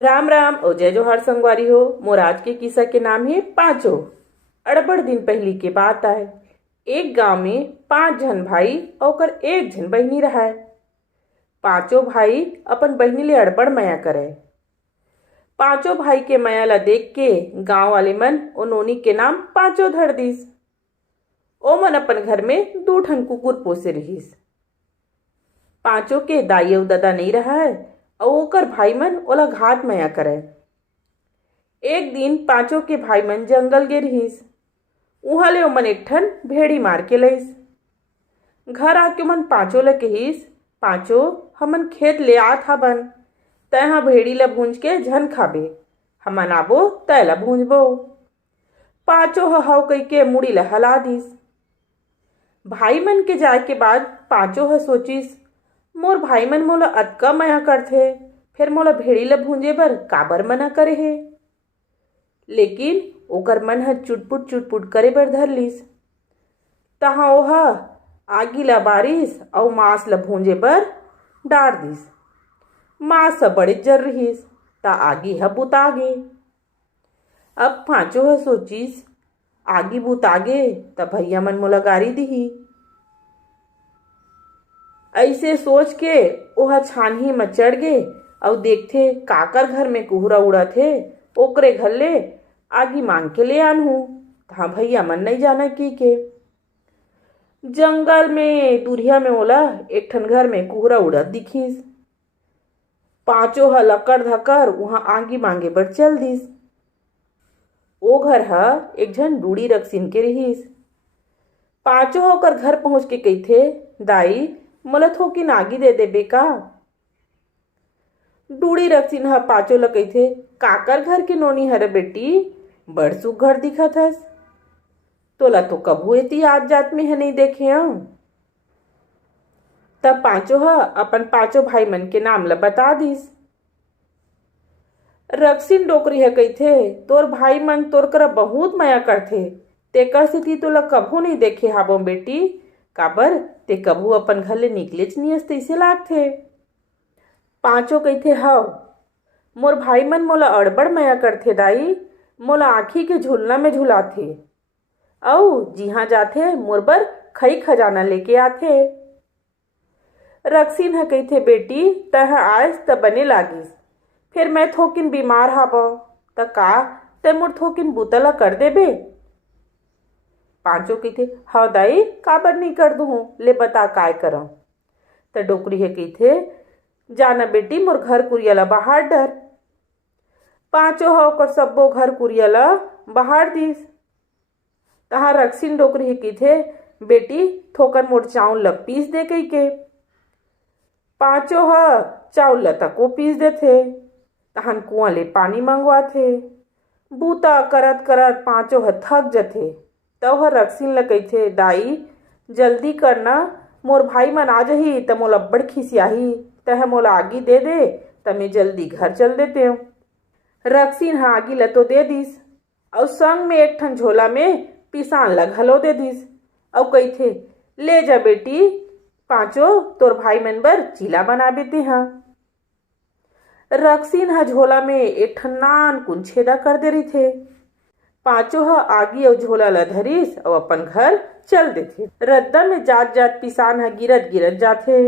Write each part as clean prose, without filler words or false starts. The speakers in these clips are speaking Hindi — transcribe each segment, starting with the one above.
राम राम और जय जोहार संगवारी हो। मोर आज के किस्सा के नाम है पांचों। अड़बड़ दिन पहली के बात आए। एक गांव में 5 जन भाई और एक जन बहनी रहा। पांचों भाई अपन बहनी ले अड़बड़ माया करे। पांचों भाई के माया ला देख के गांव वाले मन ओ नोनी के नाम पांचों धर दिस। ओ मन अपन घर में 2 ठन कुकुर पोसे रहिस। पांचों के दाई अउ ददा नहीं रहा है और ओकर भाई मन ओला घात माया करे। एक दिन पांचों के भाई मन जंगल गे रहिस। उहाँ ले ओमन एक ठन भेड़ी मार के लइस। घर आके ओमन पांचों ल कहिस, पांचों हमन खेत ले आत हबन, तैहा भेड़ी ल भूंज के झन खाबे, हमन आबो तै ला भूंजबो। पांचों हव कई के मुड़ी ल हला दिस। भाई मन के जाए के बाद पांचों सोचिस, मोर भाई मन मोला अतका माया करथे, फिर मोला भेड़ी ल भूंजे बर काबर मना करे हे। लेकिन ओकर मन ह चुटपुट करे बर धर लिस। तहाँ ओहा आगी ल बारिस अउ मांस ल भूंजे बर डार दिस। मांस ह बड़े जर रहिस ता आगी ह बुतागे। अब पांचों सोचिस, आगी बुतागे त भैया मन मोला गारी दिही। ऐसे सोच के ओहा छानही में चढ़ गे और देखथे काकर घर में कुहरा उड़त हे, ओकरे घर ले आगी मांग के ले आनहूँ। तहाँ भैया मन नहीं जाना की के। जंगल में दुरिया में ओला एक ठन घर में कुहरा उड़त दिखिस। पांचों ह लकड़ धकर वहाँ आगी मांगे बर चल दिस। ओ घर ह एक झन डूड़ी रक्सिन के रहिस। पांचों ओकर घर पहुँच के कहिथे, दाई मोला थोकिन आगी दे देबे का। डूड़ी रक्सिन ह पांचों ल कहिथे, काकर घर के नोनी हरे बेटी, बड़ सुघ्घर दिखत हस, तोला तो कभू एती आज जात में है नहीं देखे हूँ। तब पांचों ह अपन पांचों भाई मन के नाम ल बता दिस। रक्सिन डोकरी ह कहिथे, तोर भाई मन तोर करा बहुत माया करथे, तेकर सेती तोला कभू नहीं देखे हाबो बेटी, काबर ते कभू अपन घर ले निकलेच नहीं हस तइसे लागथे। पांचों कहिथे, हव मोर भाई मन मोला अड़बड़ माया करथे दाई, मोला आँखी के झुलना में झुलाथे अउ जिहाँ जाथे मोर बर खई खजाना लेके आथे। रक्सिन ह कहिथे, बेटी तह आयस त बने लागिस, फिर मैं थोकिन बीमार हाबव त का ते मोर थोकिन बूता ला कर देबे। पांचों कहिथे, हव दाई काबर नहीं कर दूँ, ले बता काय करम। त डोकरी है कहिथे, जाना बेटी मोर घर कुरिया ला बाहर डर। पांचों ह ओकर सब्बो घर कुरिया ला बाहर दिस। तहाँ रक्सिन डोकरी है कहिथे, बेटी थोकन मोर चावल ला पीस दे कही के। पांचों ह चावल ल तको पीस देथे। तहन कुआं ले पानी मंगवाथे। बूता करत करत पांचों ह थक जथे। तब ह रक्सिन ल कहिथे, दाई जल्दी करना, मोर भाई मन आ जही त मोला अब्बड़ खिसियाही, तह मोला आगी दे दे त मैं जल्दी घर चल देते हूँ। रक्सिन ह आगी ल तो दे दिस और संग में एक ठन झोला में पिसान ल घलो दे दिस और कहिथे, ले जा बेटी, पांचों तोर भाई मन बर चीला बनाबे तेहा। रक्सिन ह झोला में एक ठन नानकुन छेदा कर दे रहिथे। पांचों ह आगी अउ झोला ल धरिस और अपन घर चल देथे। रद्दा में जात जात पिसान ह गिरत गिरत जाथे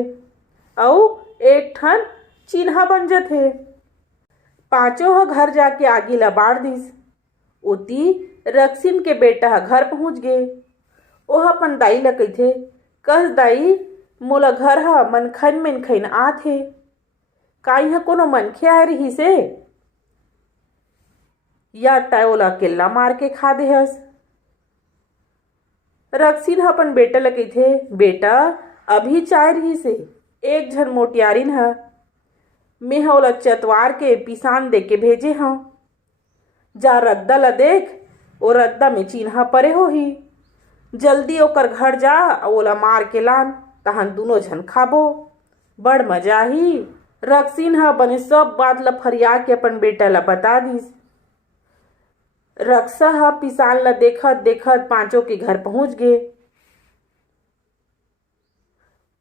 अउ एक ठन चिन्हा बन जाथे। पांचों ह घर जाके आगी ल बाड़ दिस। ओती रक्सिन के बेटा ह घर पहुँच गे। ओह अपन दाई ल कहिथे, कस दाई मोला घर ह मनखइन आत हे, का इहाँ कोनो मनखे आए रहिस हे या तै ओला केल्ला मार के खा दे हस। रक्सिन ह अपन बेटा ल कहिथे, बेटा अभी चाय रहिस हे, एक झन मोटियारिन ह, मैं ओला चतवार के पिसान दे के भेजे हव, जा रद्दा ल देख, ओ रद्दा में चिन्हा परे होही, जल्दी ओकर घर जा और ओला मार के लान, तहन दोनों झन खाबो, बड़ मजा आही। रक्सिन ह बने सब बात ल फरिया के अपन बेटा ल बता दिस। रक्सा ह पिसान ल देखत देखत पांचों के घर पहुँच गे।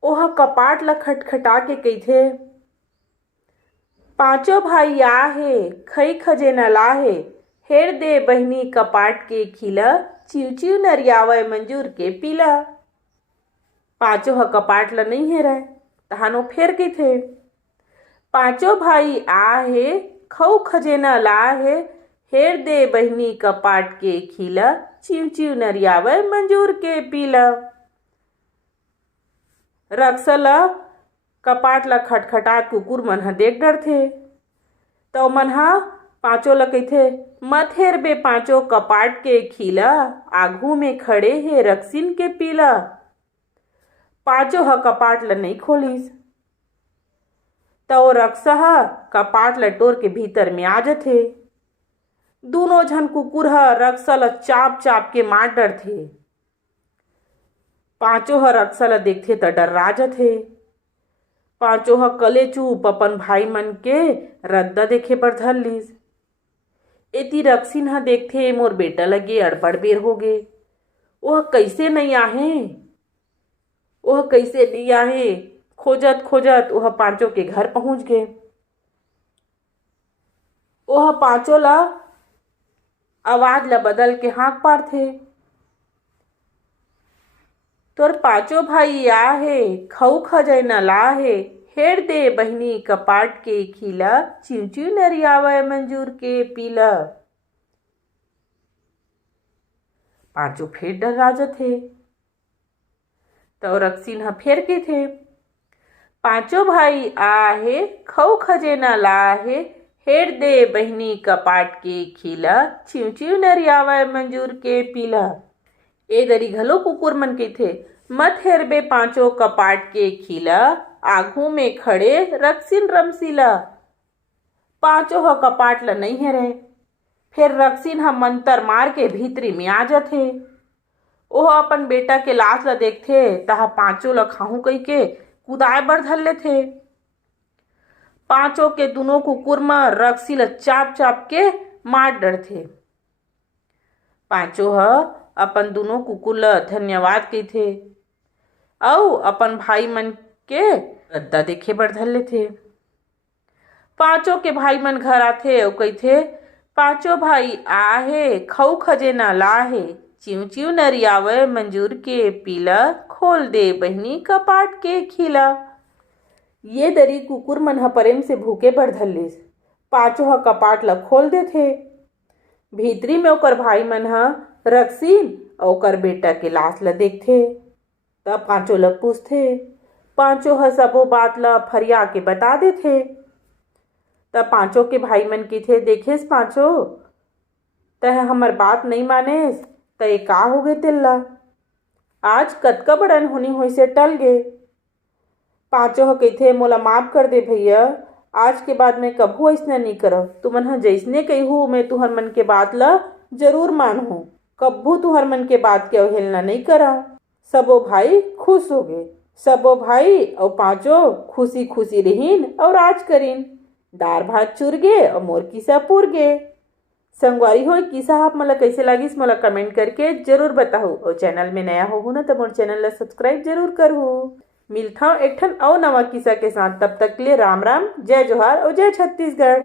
ओहा कपाट ल खटखटा के कहिथे, पांचों भाई आहे खई खजेना लाहे, हेर दे बहिनी कपाट के खिला, चिव चिव नरियावय मंजूर के पीला। पांचों ह कपाट ला नहीं हेरय, तहानो फेर के थे। पांचों भाई आहे खऊ खजेना लाहे, हेर दे बहिनी कपाट के खिला, चिव चिव नरियावय मंजूर के पीला। रक्सला कपाट ला खटखटात कुकुर मन ह देख डरथे। तो मन ह पांचों ला कहिथे, मत हेर बे पांचों कपाट के खिला, आघू में खड़े हे रक्सिन के पीला। पांचों ह कपाट ला नहीं खोलिस। तो रक्सा ह कपाट ला टोर के भीतर में आ जथे। दोनों झन कुकुर ह रक्सा ला चाप चाप के मार डरथे। पांचों ह रक्सा ला देखथे त डर्रा जथे। पांचों ह कले चूप अपन भाई मन के रद्दा देखे बर धर लिस। एती रक्सिन ह देखथे मोर बेटा लगे अड़बड़ बेर होगे, ओह कैसे नहीं आहे। खोजत खोजत ओह पांचों के घर पहुंच गए। ओह पांचों ला आवाज ला बदल के हाँक पारथे, तोर पांचों भाई आहे खऊ खजेना लाहे, हेर दे बहिनी कपाट के खिला, चिव चिव नरियावय मंजूर के पीला। पांचों फेर डर्रा जथे। तो रक्सिन ह फेर के थे। पांचों भाई आहे खऊ खजेना लाहे, हेर दे बहिनी कपाट के खिला, चिव चिव नरियावय मंजूर के पीला। ए दरी घलो कुकुर मन के थे, मत हेर बे पांचों कपाट के खिला, आघू में खड़े रक्सिन रमसीला। पांचों ह कपाट ला नहीं हेरे। फिर रक्सिन ह मंतर मार के भीतरी में आ जथे। ओह अपन बेटा के लाश ला देखथे, तहा पांचों ला खाहू कही के कुदाए बर धर लेथे। पांचों के दोनों कुकुर म रक्सी ला चाप चाप के मार डरथे। पांचों ह अपन दोनों कुकुर ला धन्यवाद कहिथे अउ अपन भाई मन के रद्दा देखे बर धर लेथे। पांचों के भाई मन घर आथे अउ कहिथे, पांचों भाई आहे खऊ खजेना लाहे, चिव चिव नरियावय मंजूर के पीला, खोल दे बहिनी कपाट के खिला। ये दरी कुकुर मन ह प्रेम से भूखे बर धर लिस। पांचों ह कपाट ला खोल देथे। भीतरी में ओकर भाई मन ह रक्सिन अउ ओकर बेटा के लाश ला देखथे। तब पांचों ला पूछथे। पांचों ह सबो बात ला फरिया के बता देथे। तब पांचों के भाई मन कहिथे, देखेस पांचों, तह हमर बात नहीं मानेस त ये का हो गए तेल्ला। आज कतका बड़ अनहोनी होइसे टल गे। पांचों ह कहिथे, मोला माफ कर दे भैया, आज के बाद मैं कभू ऐसना नहीं करव। तुमन ह जैसने कहिहू मैं तुहर मन के बात ला जरूर मानहूँ। कभू तुहर मन के बात के अवहेलना नहीं करव। सबो भाई खुश हो गए। सबो भाई और पांचों खुशी खुशी रहीन और राज करीन। दार भात चुर गे और मोर किस्सा पूर गे। संगवारी हो किस्सा आप मोला कैसे लागिस मोला कमेंट करके जरूर बताहू। और चैनल में नया होहू ना तो मोर चैनल ला सब्सक्राइब जरूर करहू। मिलथा एक ठन अउ नवा किस्सा के साथ, तब तक के लिए राम राम, जय जोहार और जय छत्तीसगढ़।